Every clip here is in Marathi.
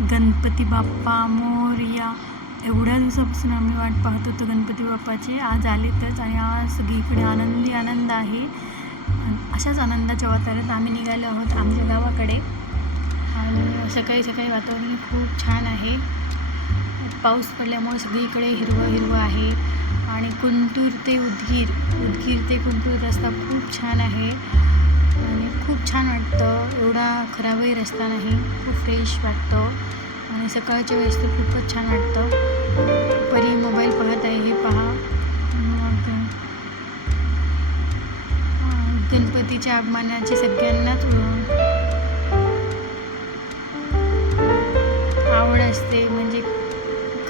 गणपती बाप्पा मोरया. एवढ्या दिवसापासून आम्ही वाट पाहत होतो गणपती बाप्पाची. आज आलेतच आणि आज सगळीकडे आनंद आहे. अशाच आनंदाच्या वातावरणात आम्ही निघालो आहोत आमच्या गावाकडे. आणि सकाळी वातावरण खूप छान आहे. पाऊस पडल्यामुळे सगळीकडे हिरवं आहे. आणि कुंटूर ते उदगीर ते कुंटूर रस्ता खूप छान आहे आणि खूप छान वाटतं. एवढा खराबही रस्ता नाही, खूप फ्रेश वाटतं आणि सकाळच्या वेळेस तर खूपच छान वाटतं. परी मोबाईल पाहत आहे, हे पहा. मग गणपतीच्या आगमनाची सगळ्यांनाच आवड असते. म्हणजे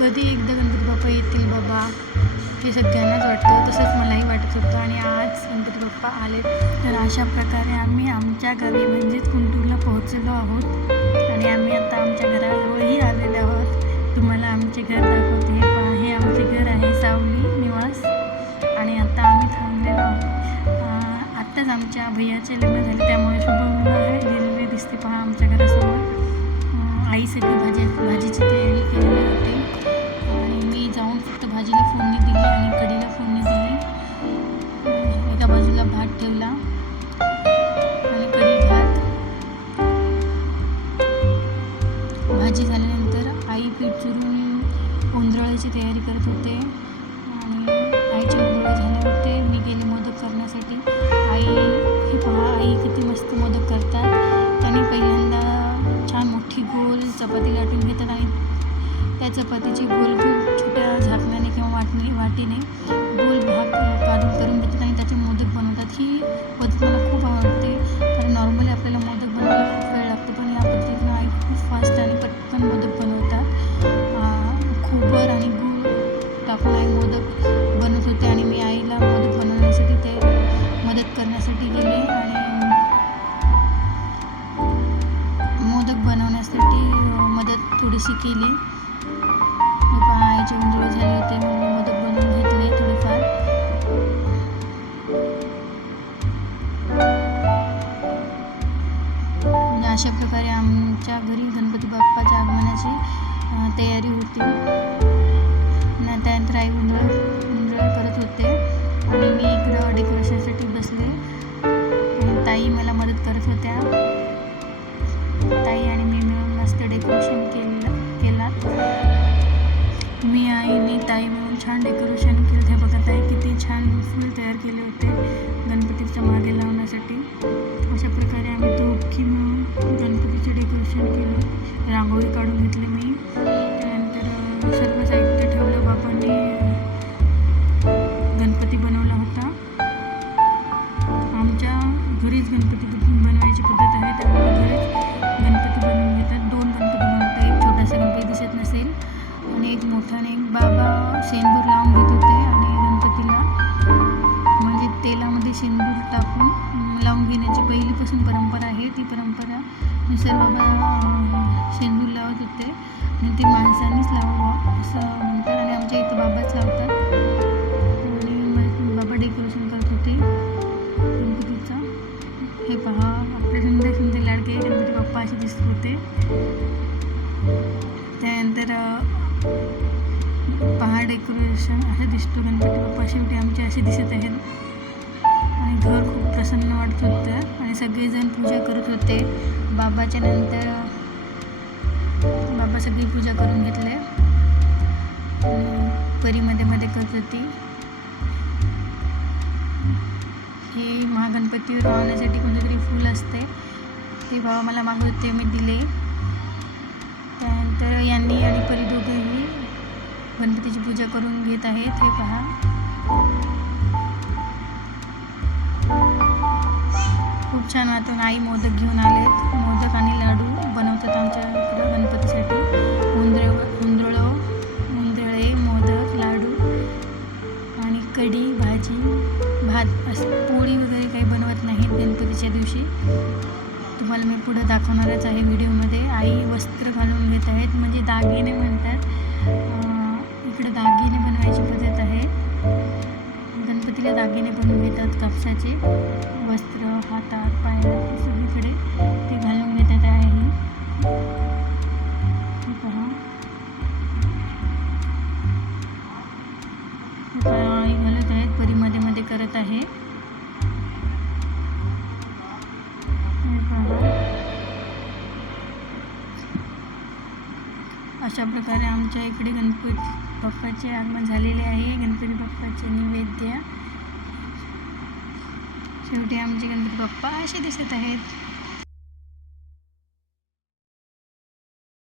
कधी एकदा गणपती बाप्पा येतील बाबा हे सगळ्यांनाच वाटतं. तसंच मलाही वाटत होतं आणि आज गणपती बाप्पा आले. तर अशा प्रकारे आम्ही आमच्या गावी म्हणजेच कुंटूरला पोहोचलो आहोत आणि आम्ही आता आमच्या घराजवळही आलेलो आहोत. तुम्हाला आमचे घर दाखवते, हे पहा. हे आमचे घर आहे, सावली निवास. आणि आता आम्ही थांबलेलो आहोत. आत्ताच आमच्या भैयाचे लग्न झाले, त्यामुळे शुभविवाह गेलेले दिसते, पहा आमच्या घरासमोर. आई सगळी भाजीची तयारी केलेली होती आणि मी जाऊन फक्त भाजीला फोडणी दिली आणि कढीला फोडणी दिली. एका बाजूला भात ठेवला आणि कढी भात. भाजी झाल्यानंतर आई पीठ चुरून उंदराळीची तयारी करत होते आणि आईचे उंदरळे झाले होते. मी गेले मोदक करण्यासाठी. आई, हे पहा, आई किती मस्त मोदक करतात. त्यांनी पहिल्यांदा छान मोठी गोल चपाती लाटून घेतात आणि त्या चपातीची गोल छोट्या झाकणाने किंवा वाटीने गोल भाग करून घेतात आणि त्याचे मोदक बनवतात. ही पद्धत मला खूप आवडते, कारण नॉर्मली आपल्याला मोदक बनवायला खूप वेळ लागतो, पण या पद्धतीनं आई खूप फास्ट आणि पटकन मोदक बनवतात. खोबर आणि गूळ टाकून आई मोदक बनवत होते आणि मी आईला मोदक बनवण्यासाठी ते मदत करण्यासाठी गेले आणि मोदक बनवण्यासाठी मदत थोडीशी केली. आईचे उंदरं झाले होते म्हणून मी मोदक बनवून घेतले थोडेफार. म्हणजे अशा प्रकारे आमच्या घरी गणपती बाप्पाच्या आगमनाची तयारी होती. त्यानंतर आई उंदरं करत होते आणि मी इकडं डेकोरेशनसाठी बसले आणि ताई मला मदत करत होत्या. ताई आणि मी मिळून मस्त डेकोरेशन केलात. मी आईने ताई मिळून छान डेकोरेशन केलं. हे बघा, ताई किती छान फूल तयार केले होते गणपतीच्या मागे लावण्यासाठी. अशा प्रकारे आम्ही दोघी मिळून गणपतीचे डेकोरेशन केलं. रांगोळी काढून घेतली मी. त्यानंतर सर्व साहित्य ठेवलं. बाबांनी गणपती बनवला होता. आमच्या घरीच गणपती बनवायची पद्धत आहे, त्यामुळे घरीच गणपती बनवून घेतात. 2 गणपती बनवतात. एक छोटासा गणपती दिसत नसेल आणि एक मोठा. आणि बाबा शेंदूर लावून घेत होते आणि गणपतीला म्हणजे तेलामध्ये शेंदूर टाकून लावून घेण्याची पहिलीपासून परंपरा आहे. ती परंपरानुसार बाबा शेंदूर लावत होते आणि ती माणसांनीच लावावं असं म्हणतात आणि आमच्या इथं बाबाच लावतात. आणि बाबा डेकोरेशन करत होते गणपतीचं. हे पहा, आपले सुंदर लाडके गणपती बाप्पा असे दिसत होते. त्यानंतर पहा, डेकोरेशन असं दिसतो गणपती बाप्पा. शेवटी आमचे असे दिसत आहेत आणि घर खूप प्रसन्न वाटत होतं आणि सगळेजण पूजा करत होते. बाबाच्या नंतर बाबा सगळी पूजा करून घेतले आणि परी मध्ये करत होती. हे महागणपतीवर वाहण्यासाठी कोणतेतरी फूल असते, ते बाबा मला मागत होते, मी दिले. त्यानंतर यांनी आणि परी दोघेही गणपतीची पूजा करून घेत आहेत. हे पहा, खूप छान वाटून आई मोदक घेऊन आलेत. मोदक आणि लाडू बनवतात आमच्या इकडं गणपतीसाठी. उंदरळे, मोदक, लाडू आणि कढी, भाजी, भात. असं पोळी वगैरे काही बनवत नाहीत गणपतीच्या दिवशी. तुम्हाला मी पुढे दाखवणारच आहे व्हिडिओमध्ये. आई वस्त्र घालून घेत आहेत, म्हणजे दागिने म्हणतात. इकडे दागिने बनवायची पद्धत आहे. गणपतीला दागिने बनवून घेतात, कापसाचे वस्त्र हातात पायात सगळीकडे ते घालून घेतात आहे. आहे. हे पहा, अशा प्रकारे आमच्या इकडे गणपती बाप्पाचे आगमन झालेले आहे. गणपती बाप्पाचे नैवेद्य शेवटी आमचे गणपती बाप्पा असे दिसत आहेत.